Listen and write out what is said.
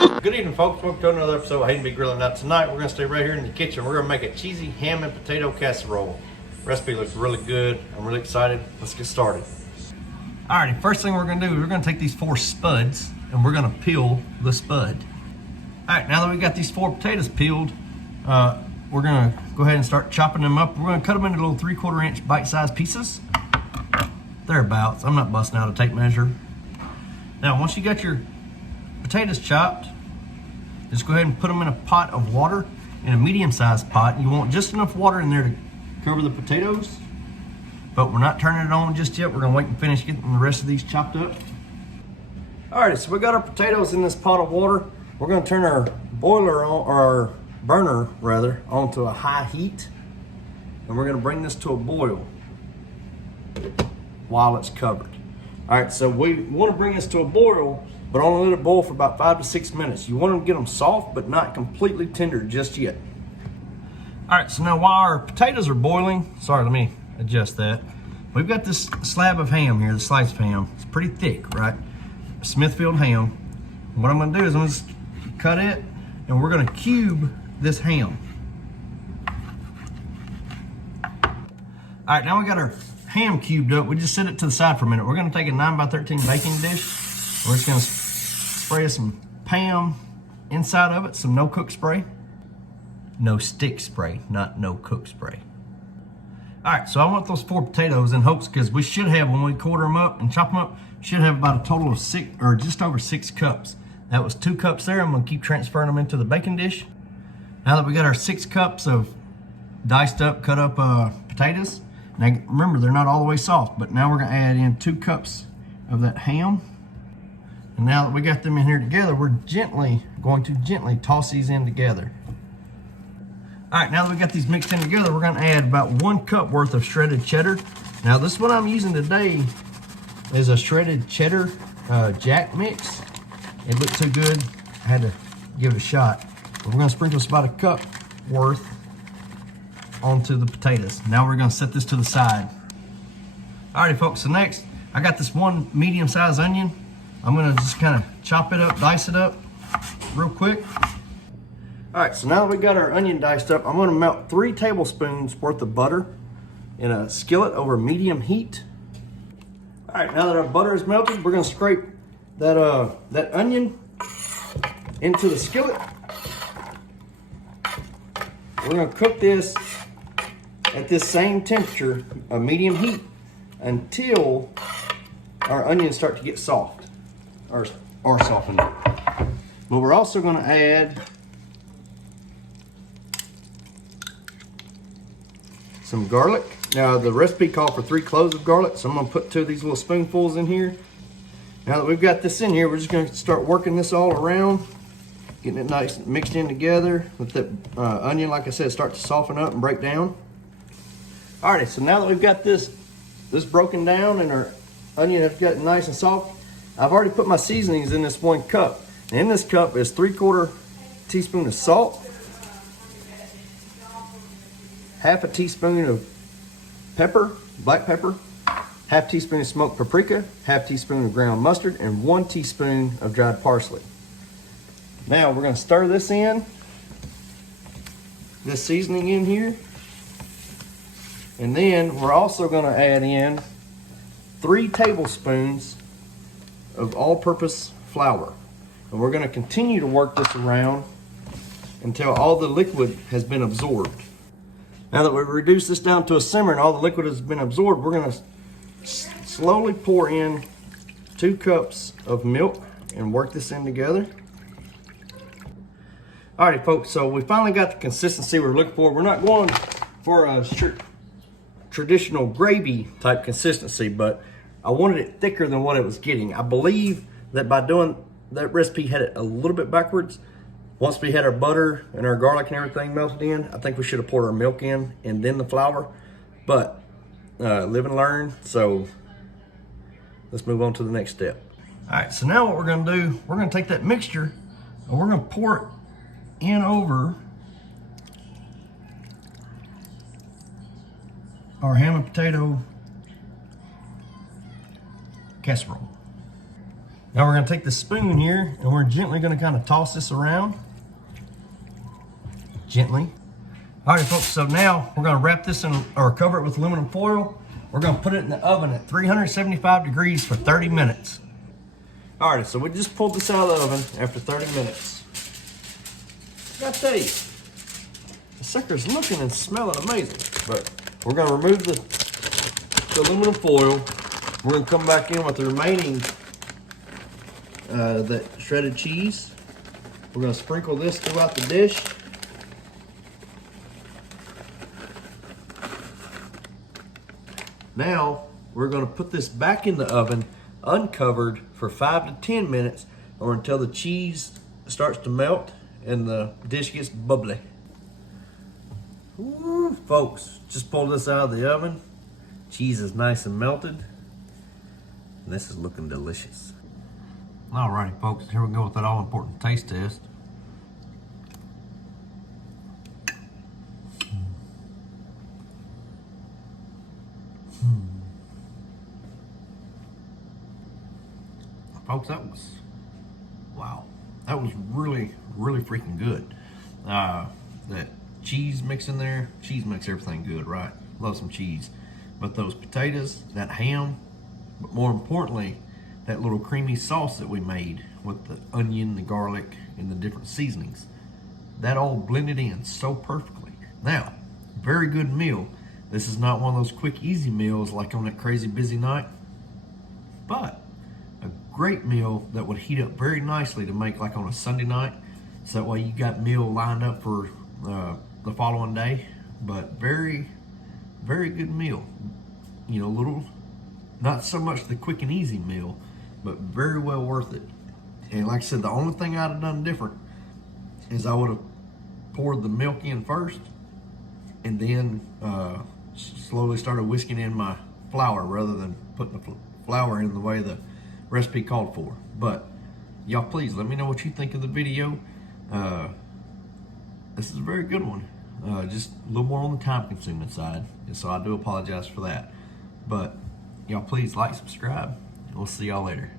Good evening, folks. Welcome to another episode of Hayden Be Grilling. Now tonight we're going to stay right here in the kitchen. We're going to make a cheesy ham and potato casserole. Recipe looks really good. I'm really excited. Let's get started. Alrighty, first thing we're going to do is we're going to take these 4 spuds and we're going to peel the spud. Alright, now that we've got these 4 potatoes peeled, we're going to go ahead and start chopping them up. We're going to cut them into little 3/4 inch bite-sized pieces. Thereabouts. I'm not busting out a tape measure. Now, once you got your potatoes chopped, just go ahead and put them in a pot of water, in a medium-sized pot. You want just enough water in there to cover the potatoes, but we're not turning it on just yet. We're gonna wait and finish getting the rest of these chopped up. Alright, so we got our potatoes in this pot of water. We're gonna turn our boiler on, or our burner rather, onto a high heat, and we're gonna bring this to a boil while it's covered. Alright, so we want to bring this to a boil, but only let it boil for about 5 to 6 minutes. You want to get them soft, but not completely tender just yet. Alright, so now while our potatoes are boiling, sorry, let me adjust that. We've got this slab of ham here, the sliced ham. It's pretty thick, right? Smithfield ham. And what I'm going to do is I'm going to cut it, and we're going to cube this ham. Alright, now we got our ham cubed up. We just set it to the side for a minute. We're going to take a 9x13 baking dish. We're just going to spray some Pam inside of it, some no-cook spray. No stick spray, not no-cook spray. Alright, so I want those 4 potatoes in hopes, because we should have, when we quarter them up and chop them up, should have about a total of 6, or just over 6 cups. That was 2 cups there. I'm going to keep transferring them into the baking dish. Now that we got our 6 cups of diced up, cut up potatoes, now remember, they're not all the way soft, but now we're going to add in 2 cups of that ham. And now that we got them in here together, we're going to gently toss these in together. Alright, now that we got these mixed in together, we're going to add about 1 cup worth of shredded cheddar. Now this one I'm using today is a shredded cheddar jack mix. It looked too good, I had to give it a shot. But we're going to sprinkle about 1 cup worth onto the potatoes. Now we're going to set this to the side. Alrighty folks, so next I got this 1 medium-sized onion. I'm going to just kind of chop it up, dice it up real quick. Alright, so now that we got our onion diced up, I'm going to melt 3 tablespoons worth of butter in a skillet over medium heat. Alright, now that our butter is melted, we're going to scrape that onion into the skillet. We're going to cook this at this same temperature, a medium heat, until our onions start to get soft, or softened. But we're also going to add some garlic. Now the recipe called for 3 cloves of garlic, so I'm going to put 2 of these little spoonfuls in here. Now that we've got this in here, we're just going to start working this all around, getting it nice and mixed in together with the onion, like I said, start to soften up and break down. Alrighty, so now that we've got this broken down and our onion has gotten nice and soft, I've already put my seasonings in this 1 cup. And in this cup is 3/4 teaspoon of salt, 1/2 teaspoon of pepper, black pepper, 1/2 teaspoon of smoked paprika, 1/2 teaspoon of ground mustard, and 1 teaspoon of dried parsley. Now we're going to stir this in, this seasoning in here. And then we're also going to add in 3 tablespoons of all-purpose flour. And we're going to continue to work this around until all the liquid has been absorbed. Now that we've reduced this down to a simmer and all the liquid has been absorbed, we're going to slowly pour in 2 cups of milk and work this in together. Alrighty folks, so we finally got the consistency we're looking for. We're not going for a traditional gravy type consistency, but I wanted it thicker than what it was getting. I believe that by doing that recipe had it a little bit backwards. Once we had our butter and our garlic and everything melted in, I think we should have poured our milk in and then the flour, but live and learn. So let's move on to the next step. All right, so now what we're gonna do, we're gonna take that mixture and we're gonna pour it in over our ham and potato casserole. Now we're gonna take the spoon here and we're gently gonna kind of toss this around. Gently. All right, folks, so now we're gonna wrap this in, or cover it with aluminum foil. We're gonna put it in the oven at 375 degrees for 30 minutes. All right, so we just pulled this out of the oven after 30 minutes. I gotta tell you, the sucker's looking and smelling amazing, but we're gonna remove the aluminum foil. We're gonna come back in with the remaining that shredded cheese. We're gonna sprinkle this throughout the dish. Now we're gonna put this back in the oven uncovered for 5 to 10 minutes or until the cheese starts to melt and the dish gets bubbly. Ooh, folks, just pulled this out of the oven. Cheese is nice and melted. And this is looking delicious. Alrighty, folks, here we go with that all-important taste test. Folks, that was, wow. That was really, really freaking good. That cheese mix in there, cheese makes everything good, right? Love some cheese. But those potatoes, that ham, but more importantly, that little creamy sauce that we made with the onion, the garlic, and the different seasonings, that all blended in so perfectly. Now, very good meal. This is not one of those quick, easy meals like on that crazy busy night, but a great meal that would heat up very nicely to make like on a Sunday night. So that way you got meal lined up for the following day. But very, very good meal. You know, little, not so much the quick and easy meal, but very well worth it. And like I said, the only thing I'd have done different is I would have poured the milk in first and then slowly started whisking in my flour rather than putting the flour in the way the recipe called for. But y'all, please let me know what you think of the video. This is a very good one. Just a little more on the time consuming side, and so I do apologize for that. But y'all, please like, subscribe, and we'll see y'all later.